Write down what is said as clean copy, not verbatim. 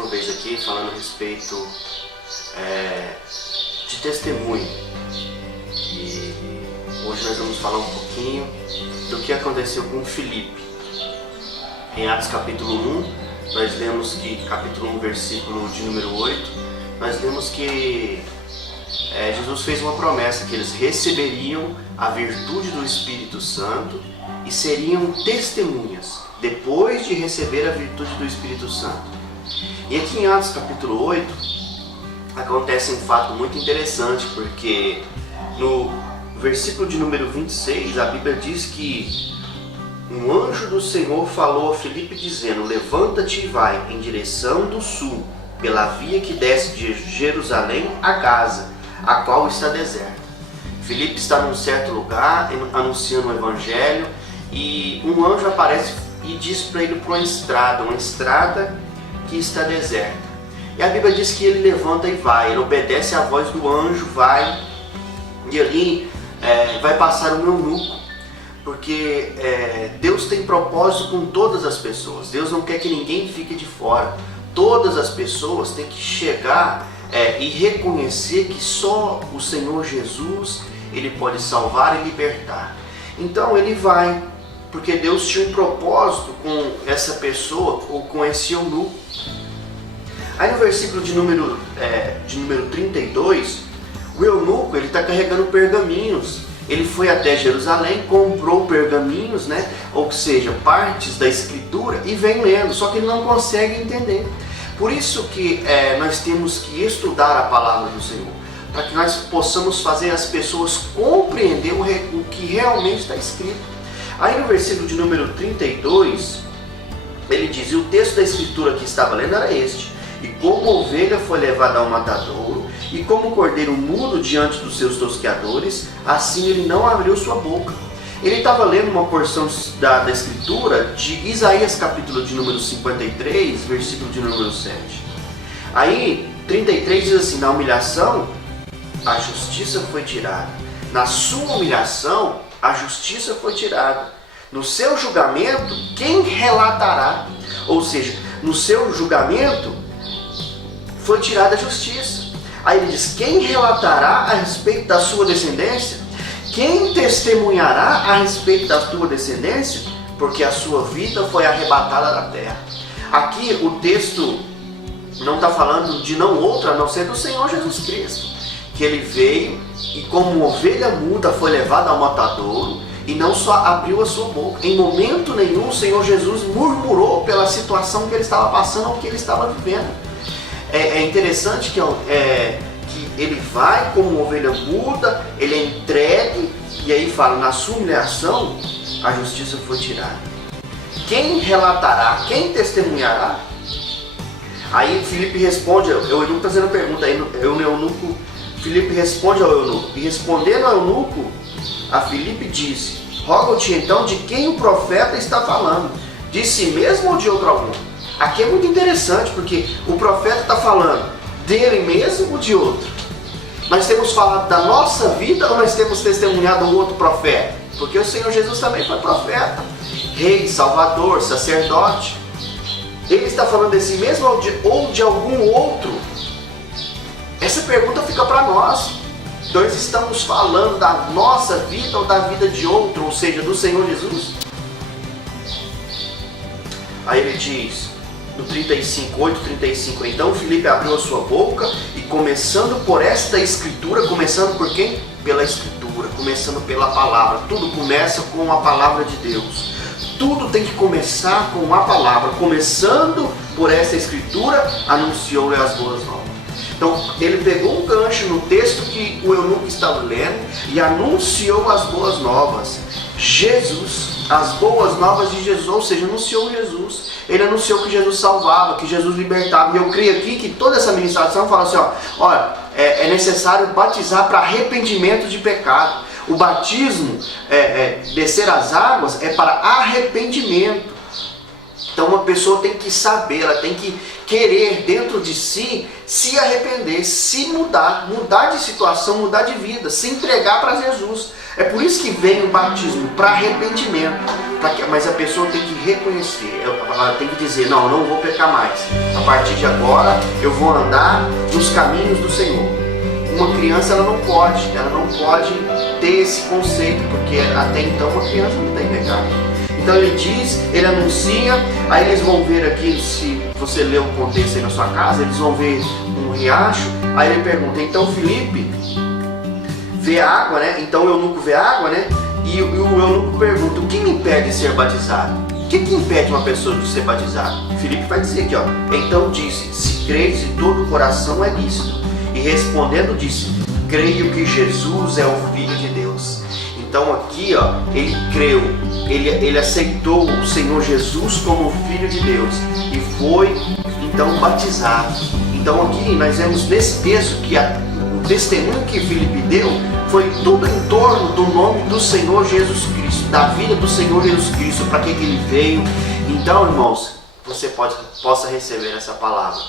uma vez aqui falando a respeito de testemunho. E hoje nós vamos falar um pouquinho do que aconteceu com Filipe. Em Atos capítulo 1, nós lemos que, capítulo 1, versículo de número 8, nós lemos que Jesus fez uma promessa, que eles receberiam a virtude do Espírito Santo e seriam testemunhas depois de receber a virtude do Espírito Santo. E aqui em Atos capítulo 8 acontece um fato muito interessante, porque no versículo de número 26 a Bíblia diz que um anjo do Senhor falou a Filipe dizendo: levanta-te e vai em direção do sul, pela via que desce de Jerusalém a Gaza, a qual está deserta. Filipe está num certo lugar anunciando o evangelho, e um anjo aparece e diz para ele para uma estrada que está deserta. E a Bíblia diz que ele levanta e vai, ele obedece à voz do anjo, vai, e ali vai passar o eunuco, porque Deus tem propósito com todas as pessoas. Deus não quer que ninguém fique de fora. Todas as pessoas têm que chegar e reconhecer que só o Senhor Jesus, Ele pode salvar e libertar. Então ele vai, porque Deus tinha um propósito com essa pessoa, ou com esse eunuco. Aí no versículo de número 32, o eunuco está carregando pergaminhos. Ele foi até Jerusalém, comprou pergaminhos, ou seja, partes da escritura, e vem lendo, só que ele não consegue entender. Por isso que nós temos que estudar a palavra do Senhor, para que nós possamos fazer as pessoas compreender o que realmente está escrito. Aí no versículo de número 32, ele diz: e o texto da escritura que estava lendo era este: e como ovelha foi levada ao matadouro, e como cordeiro mudo diante dos seus tosqueadores, assim ele não abriu sua boca. Ele estava lendo uma porção da escritura de Isaías capítulo de número 53, versículo de número 7. Aí 33 diz assim: na humilhação a justiça foi tirada, na sua humilhação a justiça foi tirada, no seu julgamento quem relatará? Ou seja, no seu julgamento foi tirada a justiça. Aí ele diz: quem relatará a respeito da sua descendência? Quem testemunhará a respeito da tua descendência? Porque a sua vida foi arrebatada da terra. Aqui o texto não está falando de não outro a não ser do Senhor Jesus Cristo, que ele veio e como ovelha muda foi levado ao matadouro e não só abriu a sua boca. Em momento nenhum o Senhor Jesus murmurou pela situação que ele estava passando ou que ele estava vivendo. É interessante que ele vai como ovelha muda, ele é entregue, e aí fala: na sua humilhação a justiça foi tirada. Quem relatará? Quem testemunhará? Aí Filipe responde, o eunuco está fazendo pergunta, aí o eunuco, Filipe responde ao eunuco, e respondendo ao eunuco, a Filipe disse: rogo-te então de quem o profeta está falando, de si mesmo ou de outro algum? Aqui é muito interessante, porque o profeta está falando dele mesmo ou de outro? Nós temos falado da nossa vida ou nós temos testemunhado um outro profeta? Porque o Senhor Jesus também foi profeta, rei, salvador, sacerdote. Ele está falando de si mesmo ou de algum outro? Essa pergunta fica para nós. Nós estamos falando da nossa vida ou da vida de outro, ou seja, do Senhor Jesus? Aí ele diz, no 8:35, então Filipe abriu a sua boca e começando por esta escritura, começando por quem? Pela escritura, começando pela palavra. Tudo começa com a palavra de Deus. Tudo tem que começar com a palavra. Começando por esta escritura, anunciou-lhe as boas novas. Então ele pegou um gancho no texto que o eunuco estava lendo e anunciou as boas novas. Jesus, as boas novas de Jesus, ou seja, anunciou Jesus. Ele anunciou que Jesus salvava, que Jesus libertava. E eu creio aqui que toda essa ministração fala assim, olha, é necessário batizar para arrependimento de pecado. O batismo, descer as águas, é para arrependimento. Então uma pessoa tem que saber, ela tem que querer dentro de si se arrepender, se mudar de situação, mudar de vida, se entregar para Jesus. É por isso que vem o batismo, para arrependimento. Mas a pessoa tem que reconhecer, ela tem que dizer, não, eu não vou pecar mais. A partir de agora eu vou andar nos caminhos do Senhor. Uma criança ela não pode ter esse conceito, porque até então uma criança não tem pecado. Então ele diz, ele anuncia, aí eles vão ver aqui, se você ler o contexto aí na sua casa, eles vão ver um riacho, aí ele pergunta, então Filipe vê água, né? Então o eunuco vê água, né? E o eunuco pergunta, o que me impede de ser batizado? O que impede uma pessoa de ser batizada? Filipe vai dizer aqui, ó, então disse, se credes de todo o coração é lícito. E respondendo disse, creio que Jesus é o Filho de Deus. Então aqui, ó, ele creu, ele aceitou o Senhor Jesus como o Filho de Deus e foi então batizado. Então aqui nós vemos nesse texto que o testemunho que Filipe deu foi tudo em torno do nome do Senhor Jesus Cristo, da vida do Senhor Jesus Cristo, para que ele veio. Então, irmãos, você possa receber essa palavra.